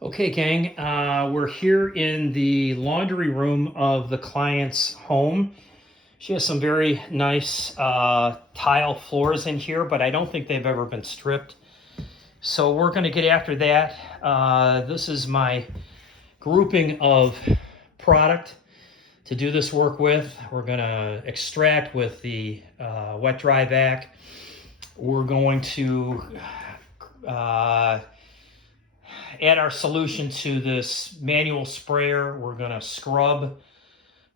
Okay, gang, we're here in the laundry room of the client's home. She has some very nice tile floors in here, but I don't think they've ever been stripped. So we're going to get after that. This is my grouping of product to do this work with. We're going to extract with the wet dry vac. We're going to add our solution to this manual sprayer. We're going to scrub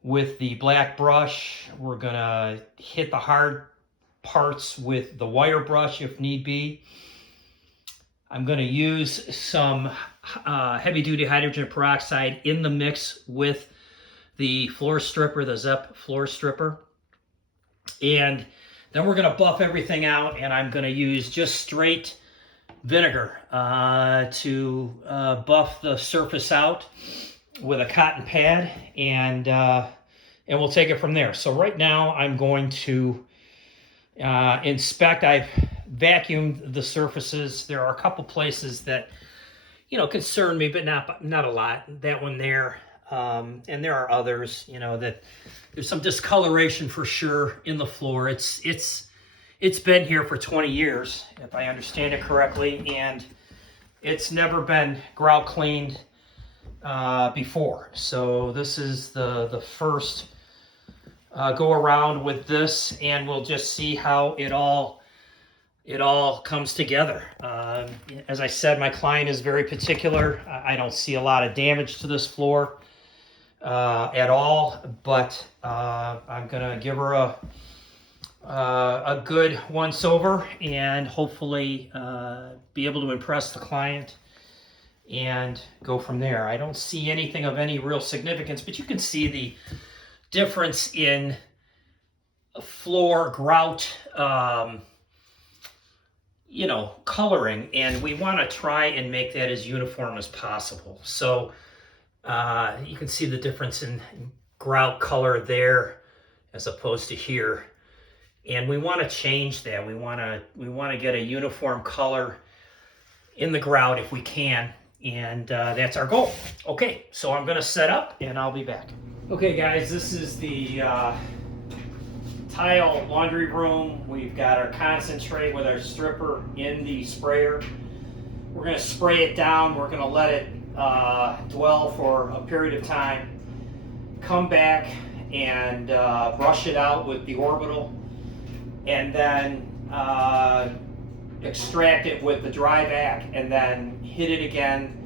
with the black brush. We're going to hit the hard parts with the wire brush if need be. I'm going to use some heavy-duty hydrogen peroxide in the mix with the floor stripper, the Zep floor stripper. And then we're going to buff everything out, and I'm going to use just straight vinegar to buff the surface out with a cotton pad, and we'll take it from there. So right now I'm going to inspect. I've vacuumed the surfaces. There are a couple places that concern me, but not a lot. That one there, and there are others. That there's some discoloration for sure in the floor. It's been here for 20 years, if I understand it correctly, and it's never been grout cleaned before. So this is the first go around with this, and we'll just see how it all comes together. As I said, my client is very particular. I don't see a lot of damage to this floor at all, but I'm gonna give her a good once over and hopefully be able to impress the client and go from there. I don't see anything of any real significance, but you can see the difference in floor grout coloring, and we want to try and make that as uniform as possible. So you can see the difference in grout color there as opposed to here. And we want to change that. We want to get a uniform color in the grout if we can, and that's our goal. Okay, so I'm going to set up, and I'll be back. Okay, guys, this is the tile laundry room. We've got our concentrate with our stripper in the sprayer. We're going to spray it down. We're going to let it dwell for a period of time. Come back and brush it out with the orbital, and then extract it with the dry vac, and then hit it again,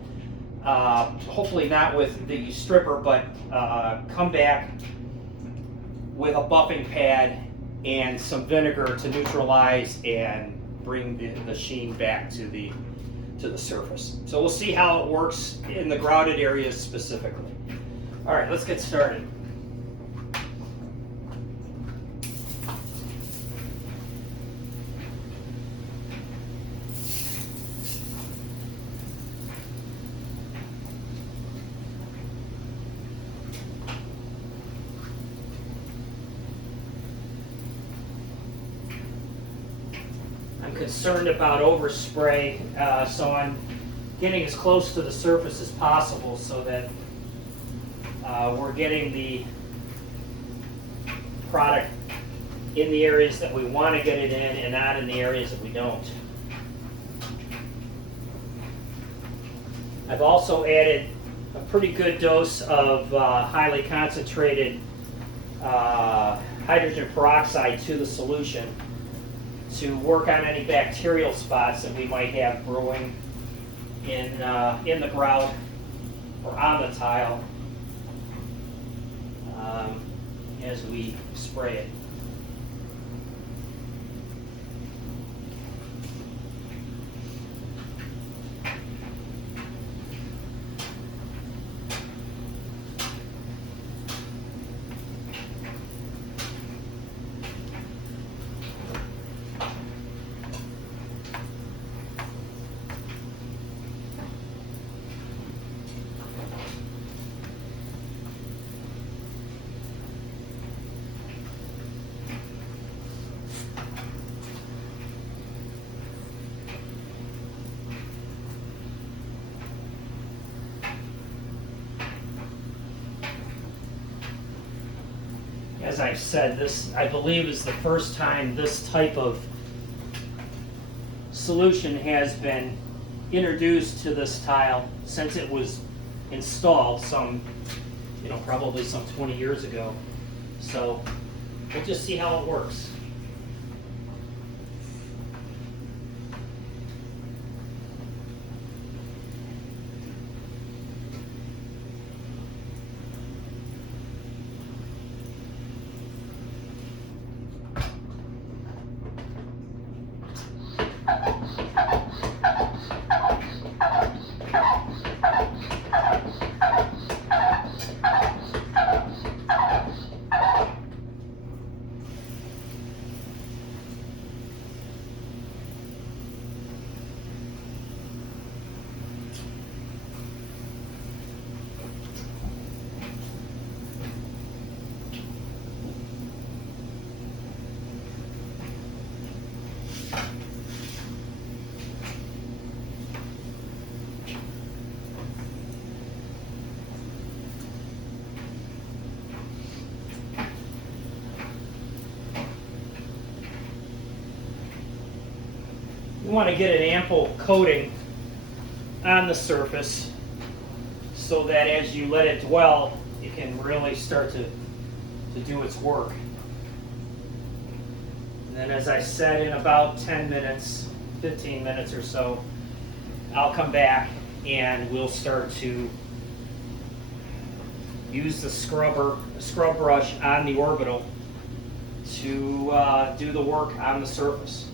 hopefully not with the stripper, but come back with a buffing pad and some vinegar to neutralize and bring the sheen back to the surface. So we'll see how it works in the grouted areas specifically. All right, let's get started. Concerned about overspray, so I'm getting as close to the surface as possible so that we're getting the product in the areas that we want to get it in and not in the areas that we don't. I've also added a pretty good dose of highly concentrated hydrogen peroxide to the solution to work on any bacterial spots that we might have brewing in the grout or on the tile as we spray it. as I've said, this, I believe, is the first time this type of solution has been introduced to this tile since it was installed some, probably some 20 years ago. So we'll just see how it works. You want to get an ample coating on the surface so that as you let it dwell, it can really start to do its work. And then, as I said, in about 10 minutes, 15 minutes or so, I'll come back and we'll start to use the scrub brush on the orbital to do the work on the surface.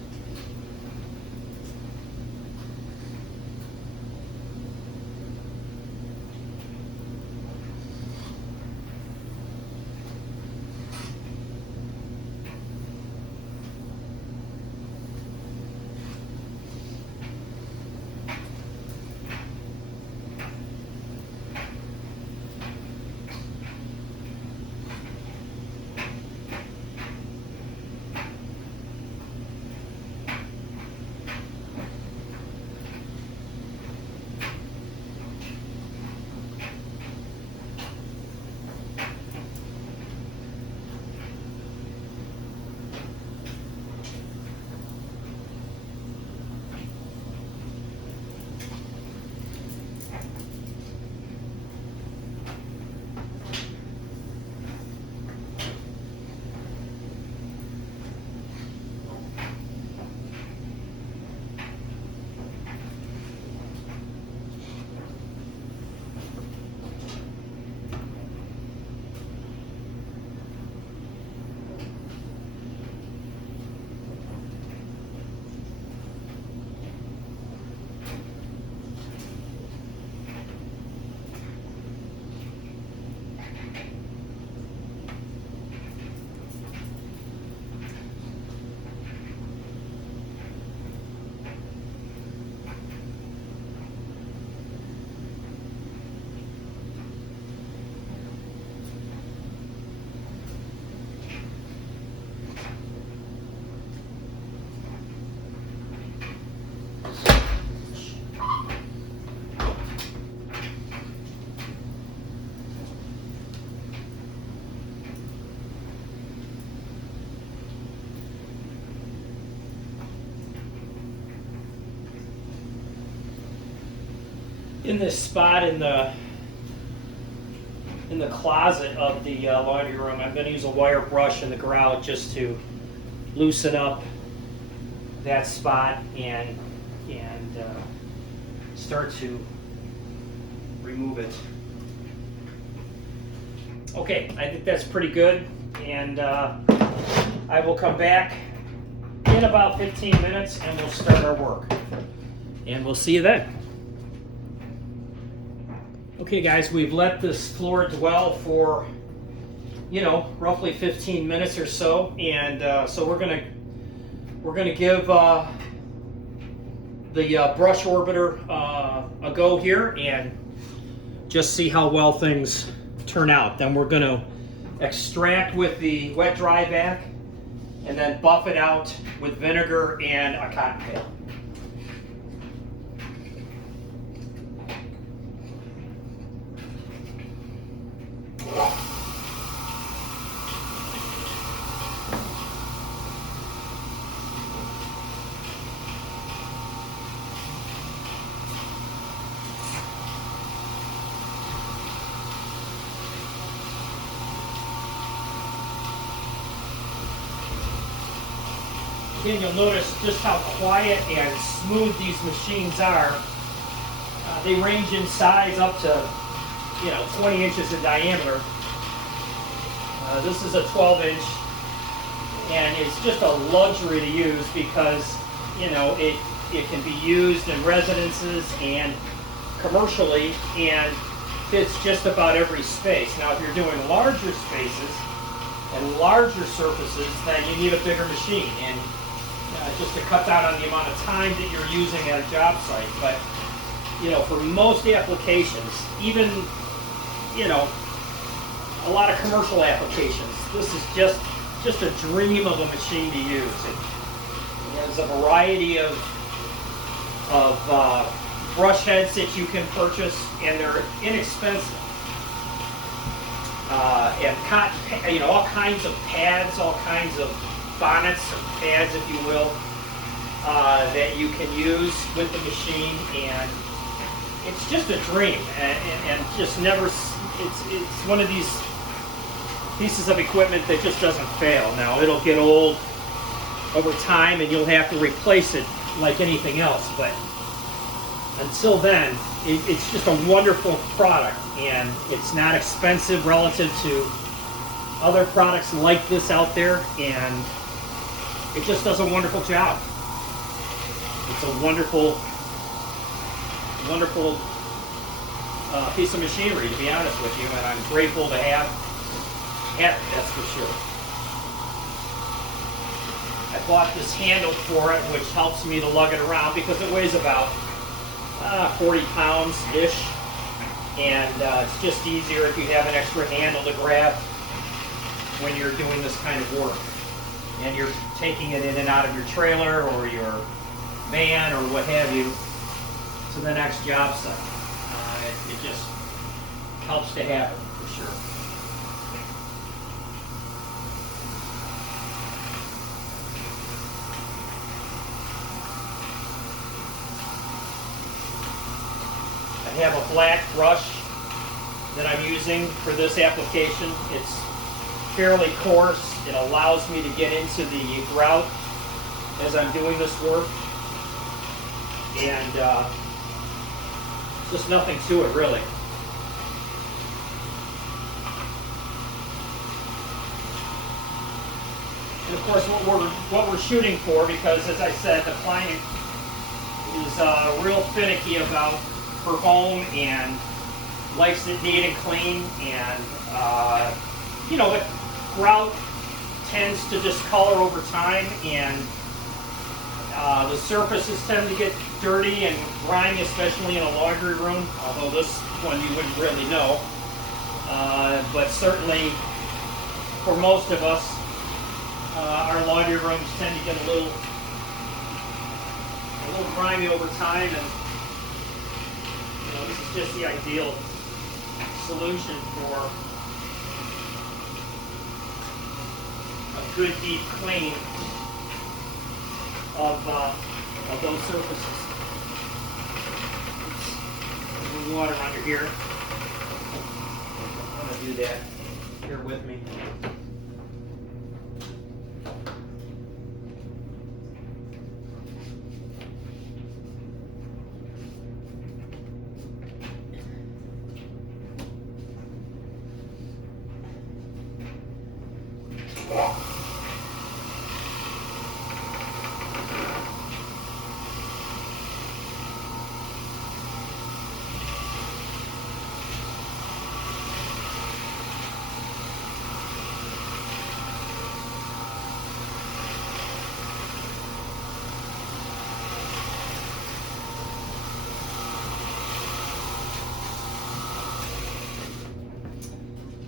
In this spot in the closet of the laundry room, I'm going to use a wire brush and the grout just to loosen up that spot and start to remove it. Okay, I think that's pretty good, and I will come back in about 15 minutes and we'll start our work. And we'll see you then. Okay guys, we've let this floor dwell for, roughly 15 minutes or so, and so we're gonna give the brush orbiter a go here and just see how well things turn out. Then we're gonna extract with the wet dry vac and then buff it out with vinegar and a cotton pad. Again, you'll notice just how quiet and smooth these machines are. They range in size up to 20 inches in diameter. This is a 12-inch, and it's just a luxury to use because it can be used in residences and commercially and fits just about every space. Now, if you're doing larger spaces and larger surfaces, then you need a bigger machine, and just to cut down on the amount of time that you're using at a job site. But for most applications, even a lot of commercial applications, this is just a dream of a machine to use. It has a variety of brush heads that you can purchase, and they're inexpensive. And all kinds of pads, all kinds of bonnets or pads, if you will, that you can use with the machine, and it's just a dream, and just never. It's one of these pieces of equipment that just doesn't fail. Now, it'll get old over time, and you'll have to replace it like anything else, but until then, it's just a wonderful product, and it's not expensive relative to other products like this out there, and it just does a wonderful job. It's a wonderful piece of machinery, to be honest with you, and I'm grateful to have it, that's for sure. I bought this handle for it, which helps me to lug it around because it weighs about 40 pounds-ish, and it's just easier if you have an extra handle to grab when you're doing this kind of work. And you're taking it in and out of your trailer or your van or what have you to the next job site. It just helps to have it, for sure. I have a black brush that I'm using for this application. It's fairly coarse. It allows me to get into the grout as I'm doing this work, and just nothing to it really. And of course, what we're shooting for, because as I said, the client is real finicky about her home and likes it neat and clean, and the grout tends to discolor over time, and the surfaces tend to get dirty and grimy, especially in a laundry room, although this one you wouldn't really know. But certainly for most of us, our laundry rooms tend to get a little grimy over time, and this is just the ideal solution for a good deep clean of those surfaces. There's a little water under here. I'm going to do that. Bear with me.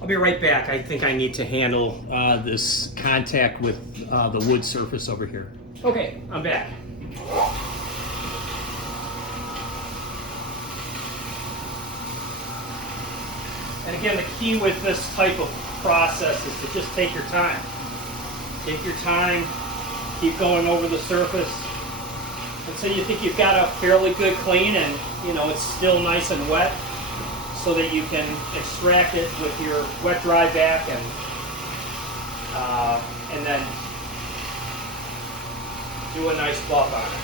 I'll be right back. I think I need to handle this contact with the wood surface over here. Okay, I'm back. And again, the key with this type of process is to just take your time. Take your time, keep going over the surface until you think you've got a fairly good clean, and it's still nice and wet, so that you can extract it with your wet dry vac, and then do a nice buff on it.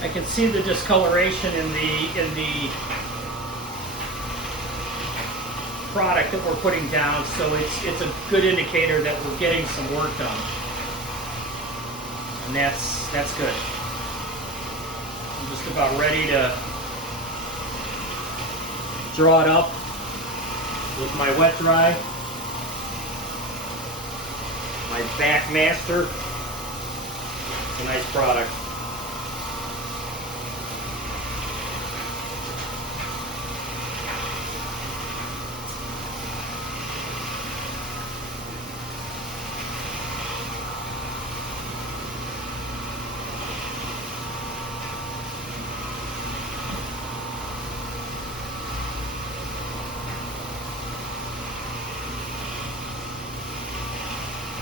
I can see the discoloration in the product that we're putting down, so it's a good indicator that we're getting some work done, and that's good. I'm just about ready to draw it up with my wet dry, my back master. It's a nice product.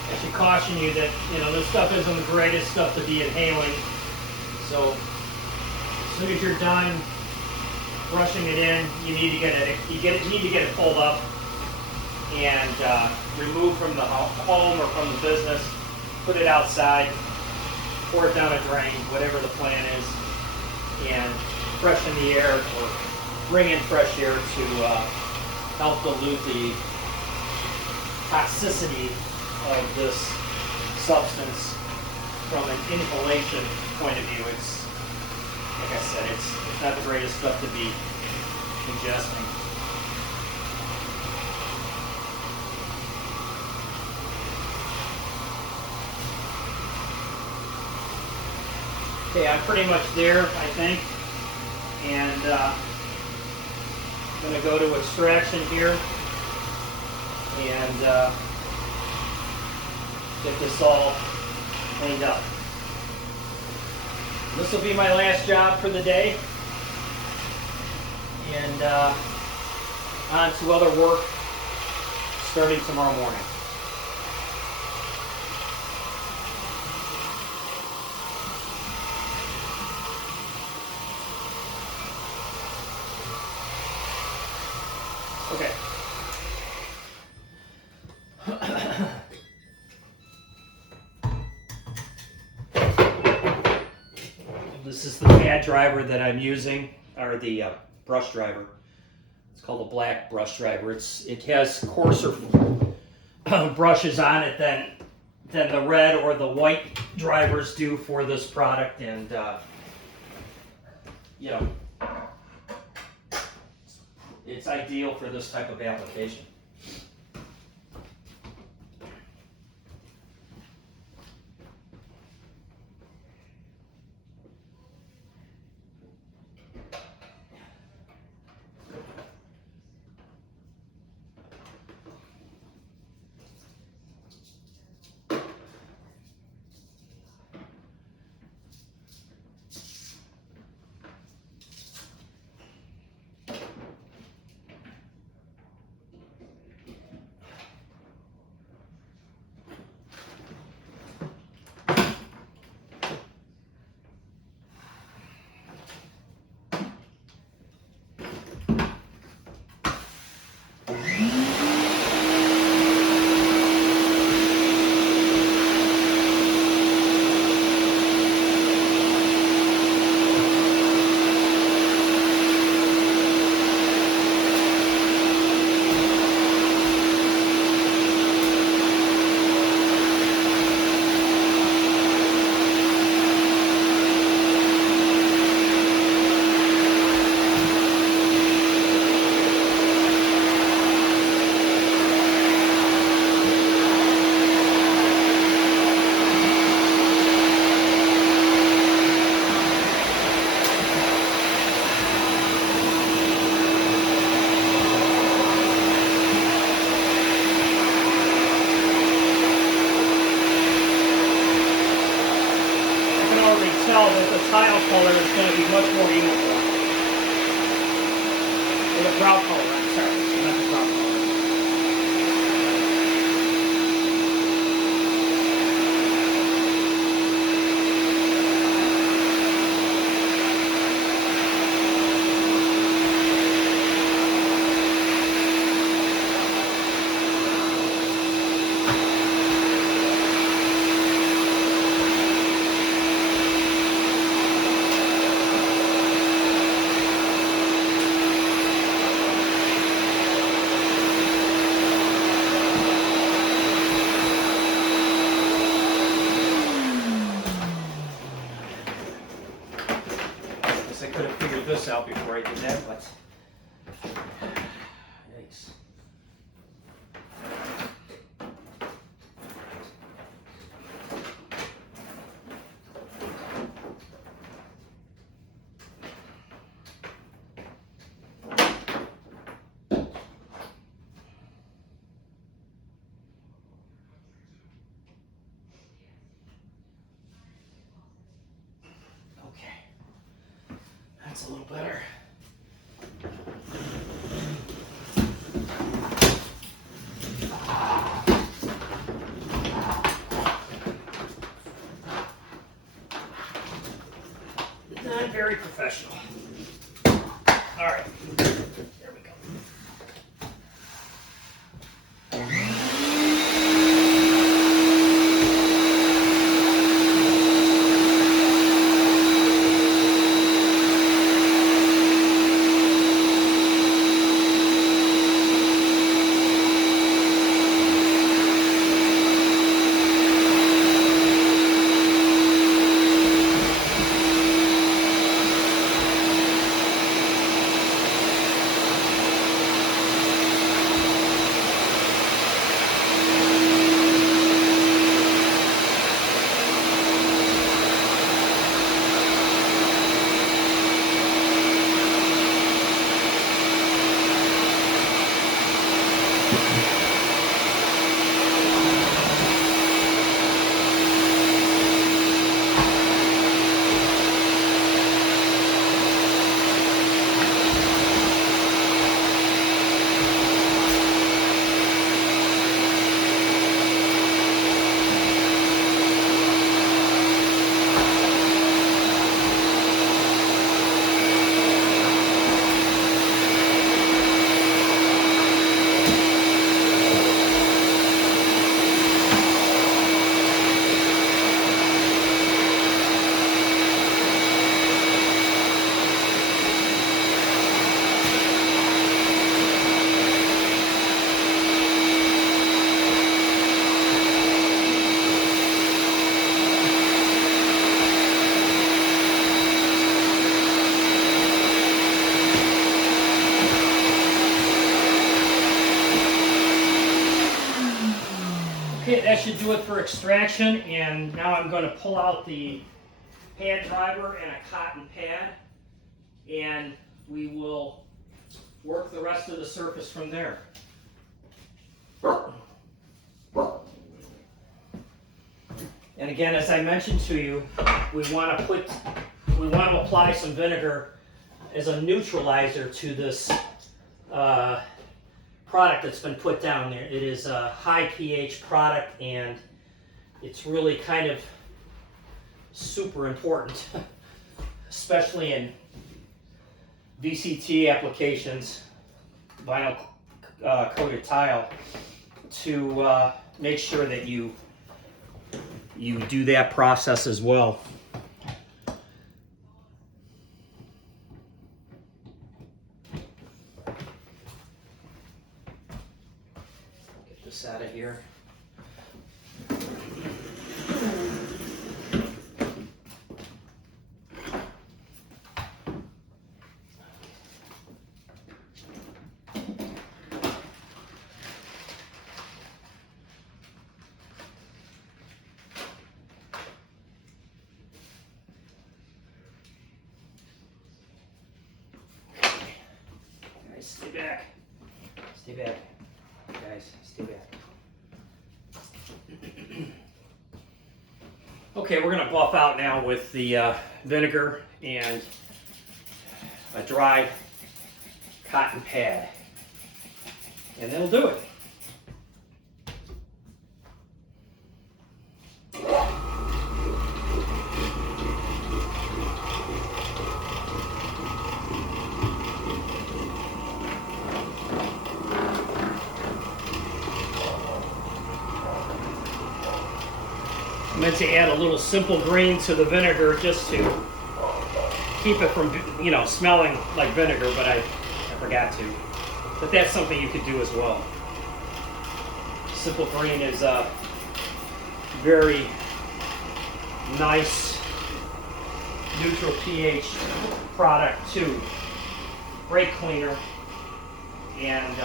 I should caution you that, this stuff isn't the greatest stuff to be inhaling. So as soon as you're done brushing it in, you need to get it pulled up and removed from the home or from the business. put it outside, pour it down a drain, whatever the plan is, and freshen the air or bring in fresh air to help dilute the toxicity of this substance from an inhalation point of view. It's, like I said, it's not the greatest stuff to be ingesting. Okay, I'm pretty much there, I think. And I'm going to go to extraction here and get this all cleaned up. This will be my last job for the day. And on to other work starting tomorrow morning. Okay. This is the pad driver that I'm using, or the brush driver. It's called a black brush driver. It has coarser brushes on it than the red or the white drivers do for this product, and you know, it's ideal for this type of application. That the tile color is going to be much more uniform. Or the grout color, I'm sorry, not the grout color. I could have figured this out before I did that, but yikes. Okay. That's a little better. Not very professional. All right, there we go. Okay, that should do it for extraction, and now I'm going to pull out the pad driver and a cotton pad, and we will work the rest of the surface from there. And again, as I mentioned to you, we want to apply some vinegar as a neutralizer to this product that's been put down there. It is a high pH product, and it's really kind of super important, especially in VCT applications, vinyl coated tile, to make sure that you do that process as well. Get this out of here. Stay back. Stay back. Guys, stay back. Okay, we're going to buff out now with the vinegar and a dry cotton pad. And that'll do it. I meant to add a little simple green to the vinegar just to keep it from, smelling like vinegar, but I forgot to. But that's something you could do as well. Simple green is a very nice neutral pH product too. Great cleaner, and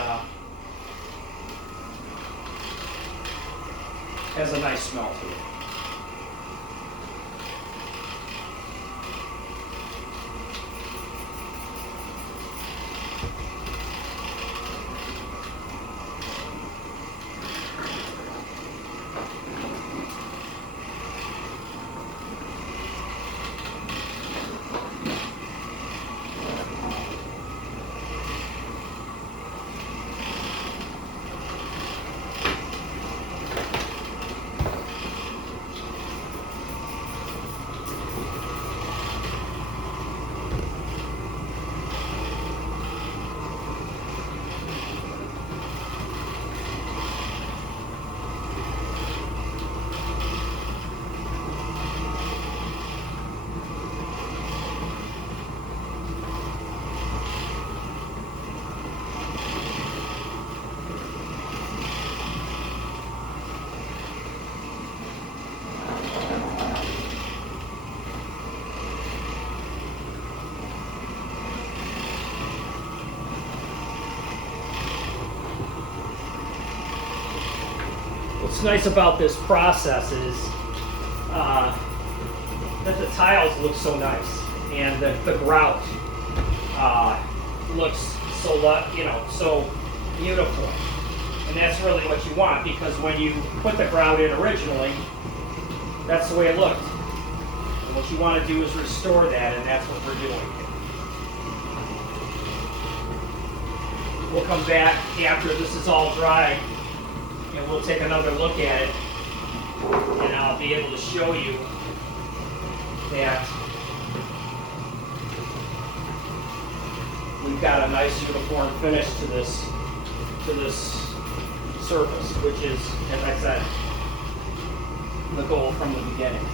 has a nice smell to it. What's nice about this process is that the tiles look so nice, and the grout looks so uniform. And that's really what you want, because when you put the grout in originally, that's the way it looked. And what you want to do is restore that, and that's what we're doing. We'll come back after this is all dry, and we'll take another look at it, and I'll be able to show you that we've got a nice uniform finish to this surface, which is, as I said, the goal from the beginning.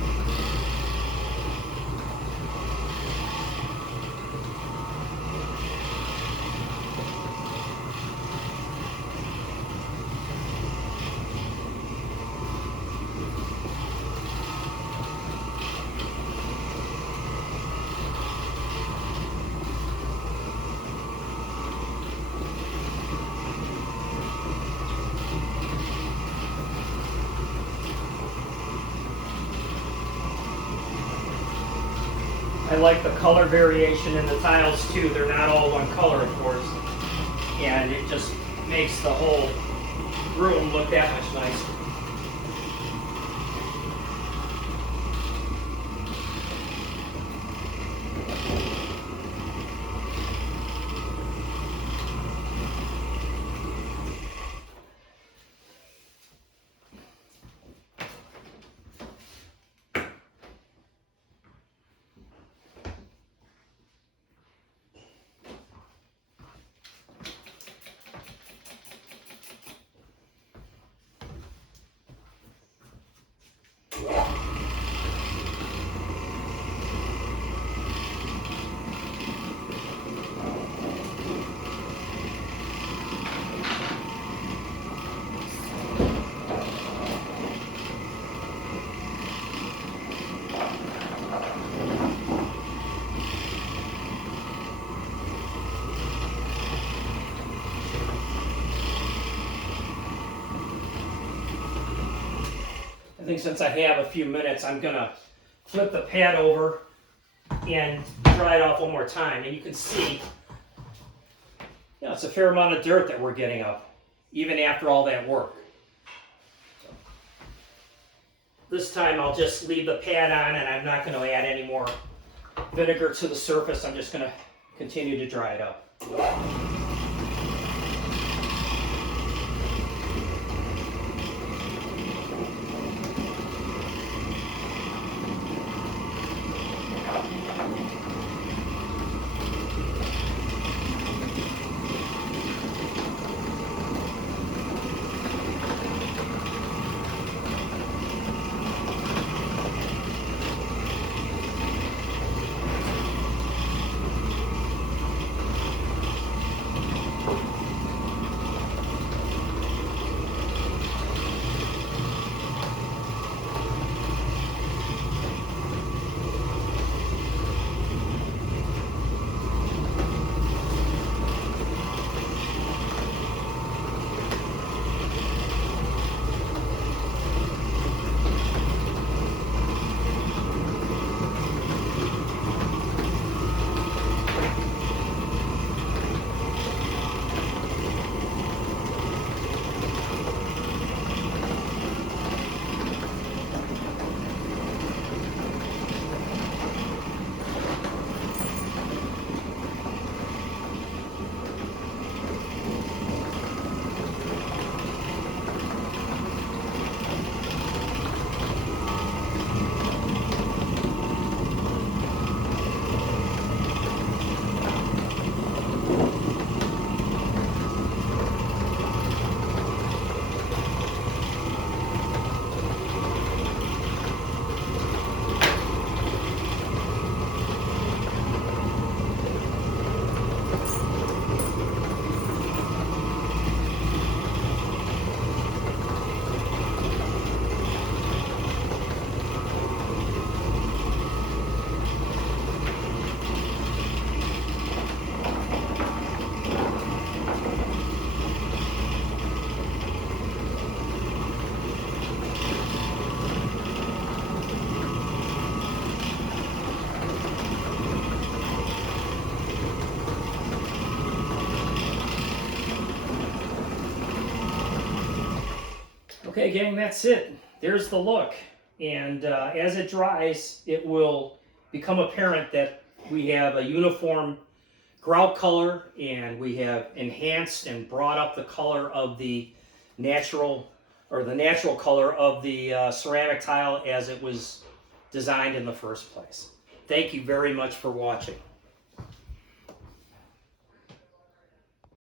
like the color variation in the tiles too. They're not all one color, of course, and it just makes the whole room look that much nicer. I think since I have a few minutes, I'm gonna flip the pad over and dry it off one more time. And you can see, it's a fair amount of dirt that we're getting up, even after all that work. So, this time I'll just leave the pad on, and I'm not gonna add any more vinegar to the surface. I'm just gonna continue to dry it up. Okay, gang, that's it. There's the look. And as it dries, it will become apparent that we have a uniform grout color, and we have enhanced and brought up the color of the natural color of the ceramic tile as it was designed in the first place. Thank you very much for watching.